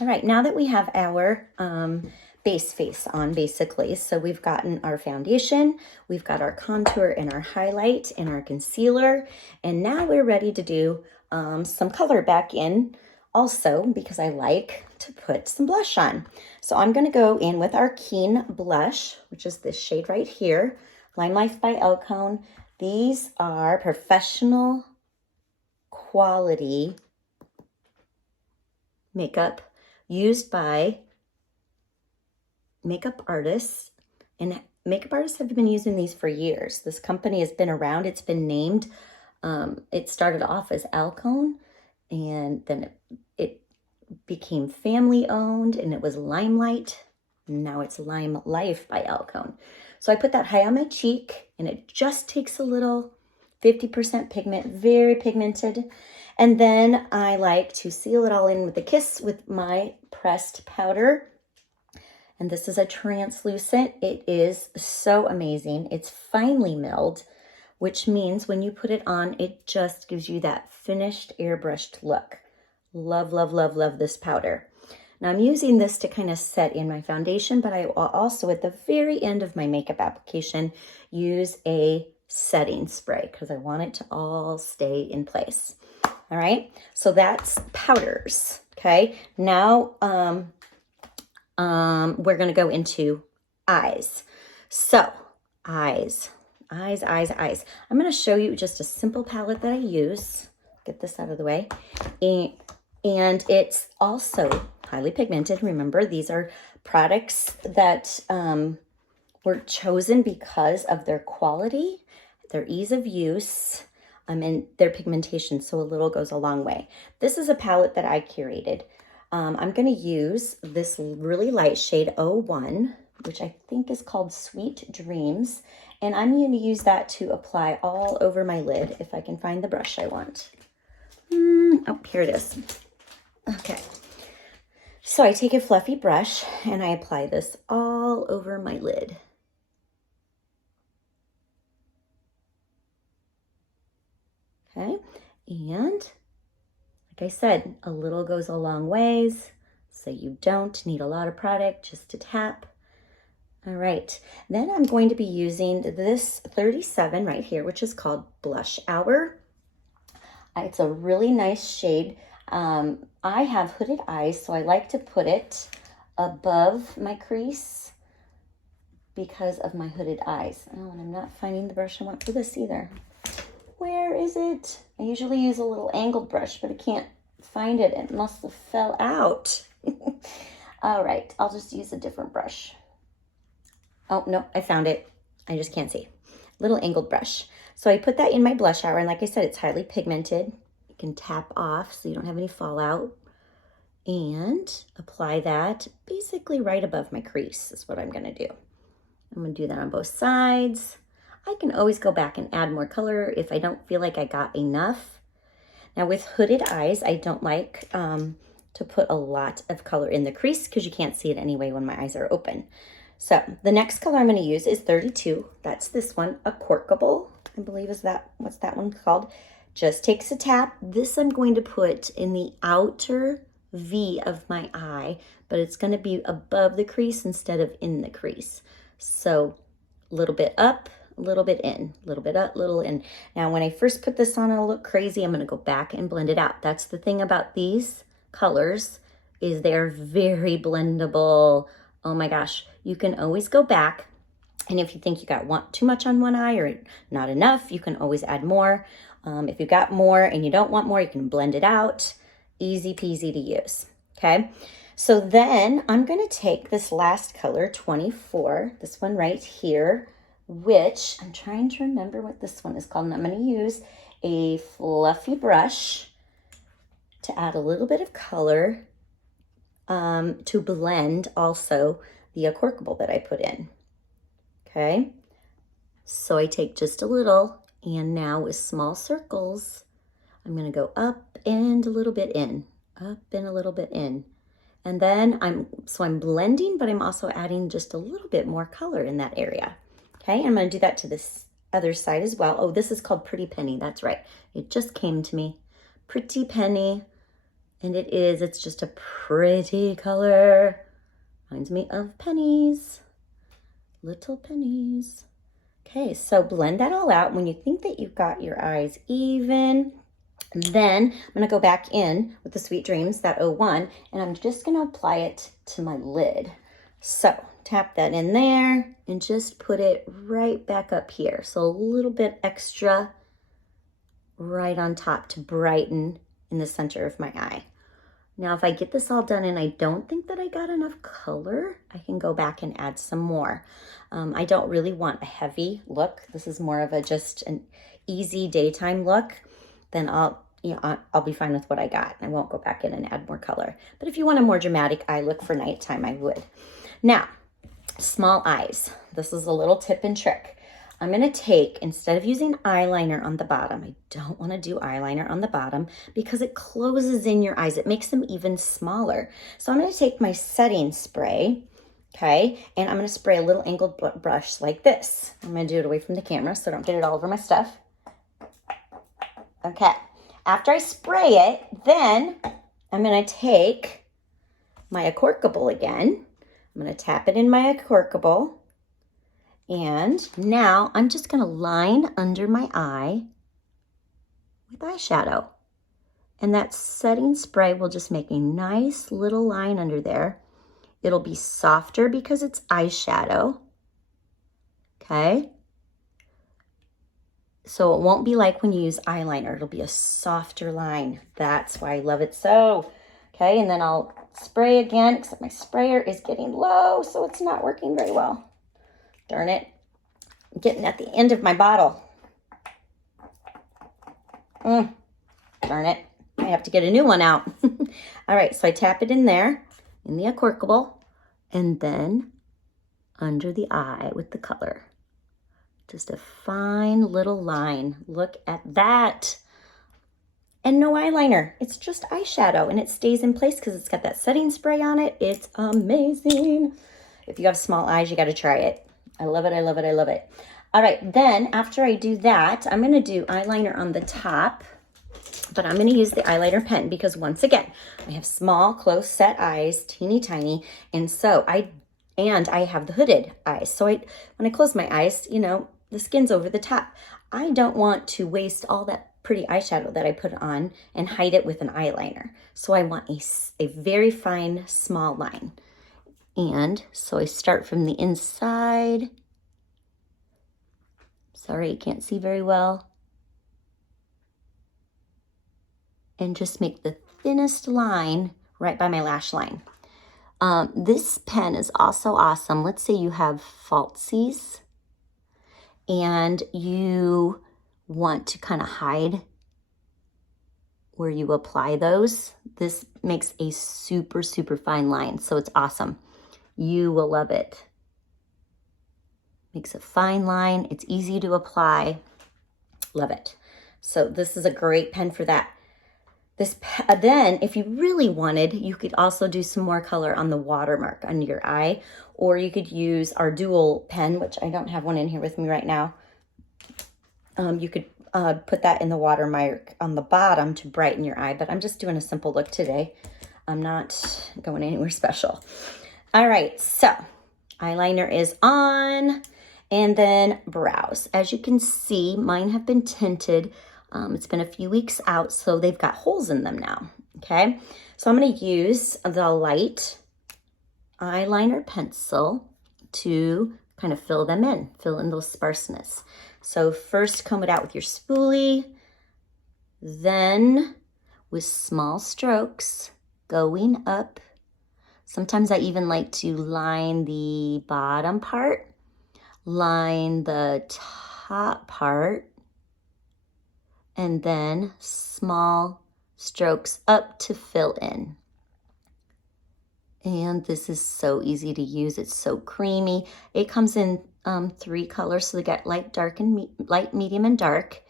All right, now that we have our base face on basically, so we've gotten our foundation, we've got our contour and our highlight and our concealer, and now we're ready to do some color back in also because I like to put some blush on. So I'm gonna go in with our Keen blush, which is this shade right here, Lime Life by Elcone. These are professional quality makeup used by makeup artists, and makeup artists have been using these for years. This company has been around. It's been named. It started off as Elcone, and then it became family owned, and it was Limelight. Now it's Lime Life by Elcone. So I put that high on my cheek, and it just takes a little 50% pigment, very pigmented. And then I like to seal it all in with a kiss with my pressed powder. And this is a translucent. It is so amazing. It's finely milled, which means when you put it on, it just gives you that finished airbrushed look. Love, love, love, love this powder. Now I'm using this to kind of set in my foundation, but I will also at the very end of my makeup application use a setting spray because I want it to all stay in place. All right, so that's powders. Okay, now we're gonna go into eyes. So eyes. I'm gonna show you just a simple palette that I use. Get this out of the way. And it's also highly pigmented. Remember, these are products that were chosen because of their quality, their ease of use, and their pigmentation, so a little goes a long way. This is a palette that I curated. I'm going to use this really light shade 01, which I think is called Sweet Dreams, and I'm going to use that to apply all over my lid if I can find the brush I want. Oh, here it is. Okay. So I take a fluffy brush and I apply this all over my lid. Okay, and like I said, a little goes a long ways, so you don't need a lot of product, just a tap. All right, then I'm going to be using this 37 right here, which is called Blush Hour. It's a really nice shade. I have hooded eyes, so I like to put it above my crease because of my hooded eyes. Oh, and I'm not finding the brush I want for this either. Where is it? I usually use a little angled brush, but I can't find it. It must have fell out. All right, I'll just use a different brush. Oh, no, I found it. I just can't see. Little angled brush. So I put that in my blush hour, and like I said, it's highly pigmented. You can tap off so you don't have any fallout. And apply that basically right above my crease is what I'm gonna do. I'm gonna do that on both sides. I can always go back and add more color if I don't feel like I got enough. Now with hooded eyes, I don't like to put a lot of color in the crease because you can't see it anyway when my eyes are open. So the next color I'm going to use is 32. That's this one, a Corkable, I believe is that, what's that one called? Just takes a tap. This I'm going to put in the outer V of my eye, but it's going to be above the crease instead of in the crease. So a little bit up, a little bit in, a little bit up, little in. Now, when I first put this on, it'll look crazy. I'm going to go back and blend it out. That's the thing about these colors is they're very blendable. Oh my gosh, you can always go back. And if you think you got too much on one eye or not enough, you can always add more. If you got more and you don't want more, you can blend it out. Easy peasy to use, okay? So then I'm going to take this last color, 24, this one right here, which I'm trying to remember what this one is called. And I'm going to use a fluffy brush to add a little bit of color to blend also the Corkable that I put in. Okay, so I take just a little, and now with small circles, I'm going to go up and a little bit in, up and a little bit in. And then I'm blending, but I'm also adding just a little bit more color in that area. Okay, I'm going to do that to this other side as well. Oh, this is called Pretty Penny. That's right. It just came to me. Pretty Penny. And it's just a pretty color. Reminds me of pennies, little pennies. Okay, so blend that all out. When you think that you've got your eyes even, then I'm gonna go back in with the Sweet Dreams, that 01, and I'm just gonna apply it to my lid. So tap that in there and just put it right back up here. So a little bit extra right on top to brighten in the center of my eye. Now, if I get this all done and I don't think that I got enough color, I can go back and add some more. I don't really want a heavy look. This is more of just an easy daytime look. Then I'll be fine with what I got. I won't go back in and add more color. But if you want a more dramatic eye look for nighttime, I would. Now, small eyes. This is a little tip and trick. I'm going to take, instead of using eyeliner on the bottom, I don't want to do eyeliner on the bottom because it closes in your eyes. It makes them even smaller. So I'm going to take my setting spray, okay, and I'm going to spray a little angled brush like this. I'm going to do it away from the camera so I don't get it all over my stuff. Okay, after I spray it, then I'm going to take my Acrylic again. I'm going to tap it in my Acrylic. And now I'm just going to line under my eye with eyeshadow. And that setting spray will just make a nice little line under there. It'll be softer because it's eyeshadow. Okay? So it won't be like when you use eyeliner. It'll be a softer line. That's why I love it so. Okay, and then I'll spray again, except my sprayer is getting low, so it's not working very well. Darn it. I'm getting at the end of my bottle. Darn it. I have to get a new one out. All right, so I tap it in there, in the Acrylic, and then under the eye with the color. Just a fine little line. Look at that. And no eyeliner. It's just eyeshadow, and it stays in place because it's got that setting spray on it. It's amazing. If you have small eyes, you got to try it. I love it, I love it, I love it. All right, then after I do that, I'm going to do eyeliner on the top, but I'm going to use the eyeliner pen because once again, I have small, close set eyes, teeny tiny, and so I have the hooded eyes. So when I close my eyes, the skin's over the top. I don't want to waste all that pretty eyeshadow that I put on and hide it with an eyeliner. So I want a very fine, small line. And so I start from the inside. Sorry, you can't see very well. And just make the thinnest line right by my lash line. This pen is also awesome. Let's say you have falsies and you want to kind of hide where you apply those. This makes a super, super fine line. So it's awesome. You will love it. Makes a fine line. It's easy to apply. Love it. So this is a great pen for that. Then, if you really wanted, you could also do some more color on the watermark under your eye, or you could use our dual pen, which I don't have one in here with me right now. You could put that in the watermark on the bottom to brighten your eye, but I'm just doing a simple look today. I'm not going anywhere special. All right, so eyeliner is on, and then brows. As you can see, mine have been tinted. It's been a few weeks out, so they've got holes in them now, okay? So I'm going to use the light eyeliner pencil to kind of fill in those sparseness. So first comb it out with your spoolie, then with small strokes going up. Sometimes I even like to line the bottom part, line the top part, and then small strokes up to fill in. And this is so easy to use. It's so creamy. It comes in 3 colors, so they got light, dark, and light, medium, and dark.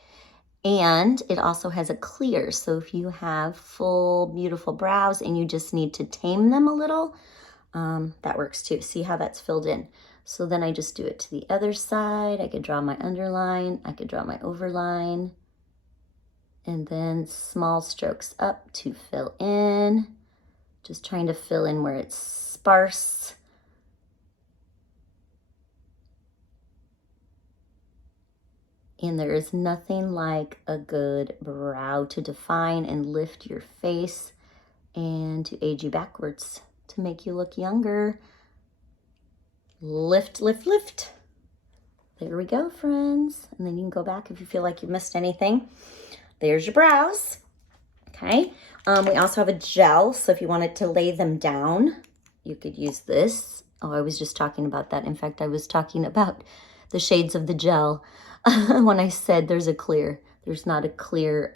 And it also has a clear, so if you have full, beautiful brows and you just need to tame them a little, that works too. See how that's filled in? So then I just do it to the other side. I could draw my underline. I could draw my overline. and then small strokes up to fill in. Just trying to fill in where it's sparse. And there is nothing like a good brow to define and lift your face and to age you backwards, to make you look younger. Lift, lift, lift. There we go, friends. And then you can go back if you feel like you missed anything. There's your brows. Okay. We also have a gel, so if you wanted to lay them down, you could use this. Oh, I was just talking about that. In fact, I was talking about the shades of the gel when I said there's a clear. There's not a clear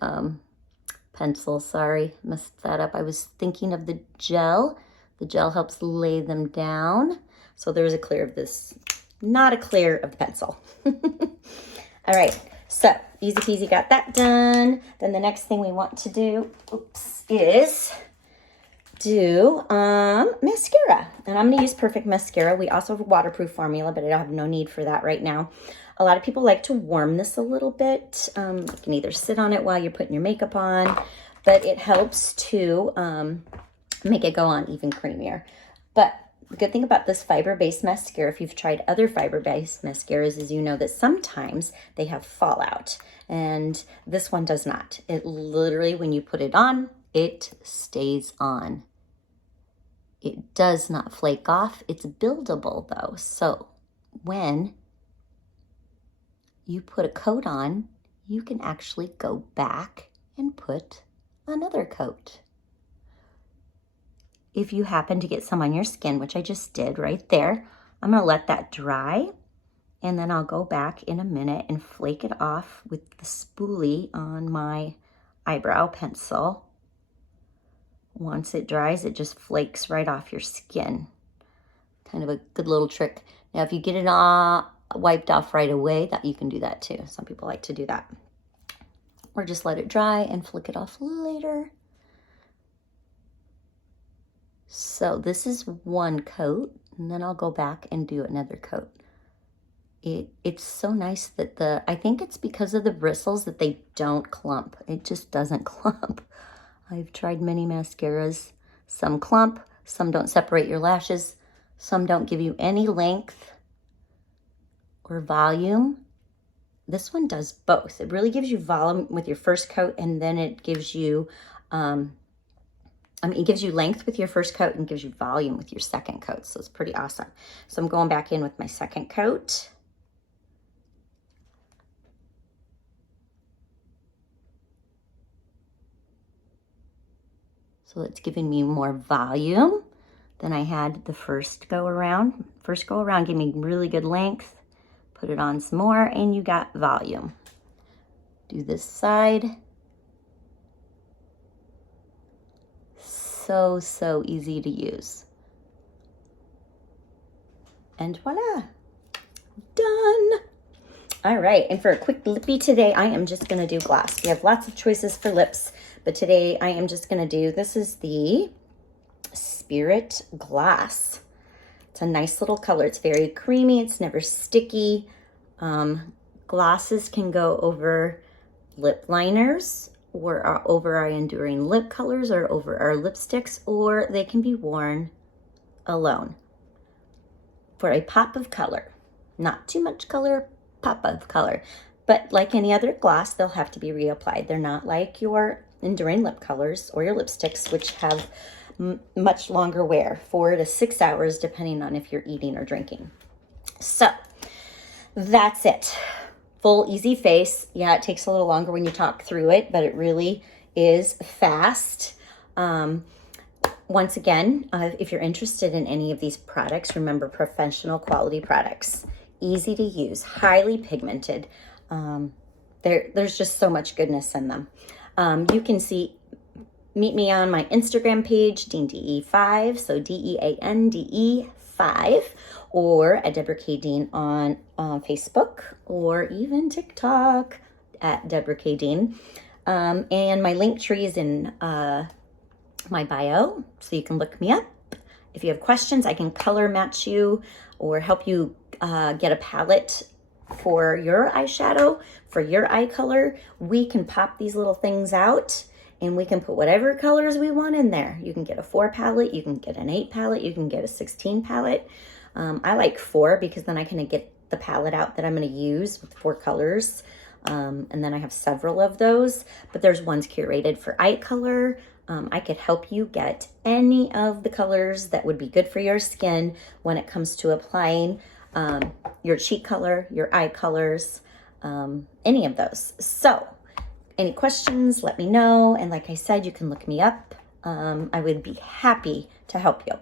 pencil. Sorry, messed that up. I was thinking of the gel. The gel helps lay them down. So there's a clear of this, not a clear of the pencil. All right, so easy peasy, got that done. Then the next thing we want to do, is do mascara. And I'm gonna use Perfect Mascara. We also have a waterproof formula, but I don't have no need for that right now. A lot of people like to warm this a little bit. You can either sit on it while you're putting your makeup on, but it helps to make it go on even creamier. But the good thing about this fiber-based mascara, if you've tried other fiber-based mascaras, is you know that sometimes they have fallout, and this one does not. It literally, when you put it on, it stays on. It does not flake off. It's buildable though. So when you put a coat on, you can actually go back and put another coat. If you happen to get some on your skin, which I just did right there, I'm gonna let that dry, and then I'll go back in a minute and flake it off with the spoolie on my eyebrow pencil. Once it dries, it just flakes right off your skin. Kind of a good little trick. Now, if you get it all wiped off right away, that you can do that too. Some people like to do that. Or just let it dry and flick it off later. So this is one coat, and then I'll go back and do another coat. It's so nice that I think it's because of the bristles that they don't clump. It just doesn't clump. I've tried many mascaras. Some clump, some don't separate your lashes, some don't give you any length or volume. This one does both. It really gives you volume with your first coat, and then it gives you, it gives you length with your first coat and gives you volume with your second coat. So it's pretty awesome. So I'm going back in with my second coat. So it's giving me more volume than I had the first go around. First go around gave me really good length. Put it on some more and you got volume. Do this side. So easy to use. And voila, done. All right, and for a quick lippy today, I am just gonna do gloss. We have lots of choices for lips, but today I am just gonna do, this is the Spirit Gloss. It's a nice little color. It's very creamy, it's never sticky. Glosses can go over lip liners, or over our enduring lip colors, or over our lipsticks, or they can be worn alone for a pop of color. Not too much color, pop of color. But like any other gloss, they'll have to be reapplied. They're not like your enduring lip colors or your lipsticks, which have much longer wear, 4 to 6 hours, depending on if you're eating or drinking. So that's it. Full easy face. Yeah, it takes a little longer when you talk through it, but it really is fast. Once again, if you're interested in any of these products, remember, professional quality products, easy to use, highly pigmented. There's just so much goodness in them. You can meet me on my Instagram page, DeanDE5, so DeanDE5, or at Deborah K. Dean on Facebook, or even TikTok at Deborah K. Dean. And my link tree is in my bio, so you can look me up. If you have questions, I can color match you or help you get a palette for your eyeshadow, for your eye color, we can pop these little things out and we can put whatever colors we want in there. You can get a 4 palette, you can get an 8 palette, you can get a 16 palette. I like 4 because then I can get the palette out that I'm going to use with 4 colors. And then I have several of those, but there's ones curated for eye color. I could help you get any of the colors that would be good for your skin when it comes to applying your cheek color, your eye colors, any of those. So any questions, let me know. And like I said, you can look me up. I would be happy to help you.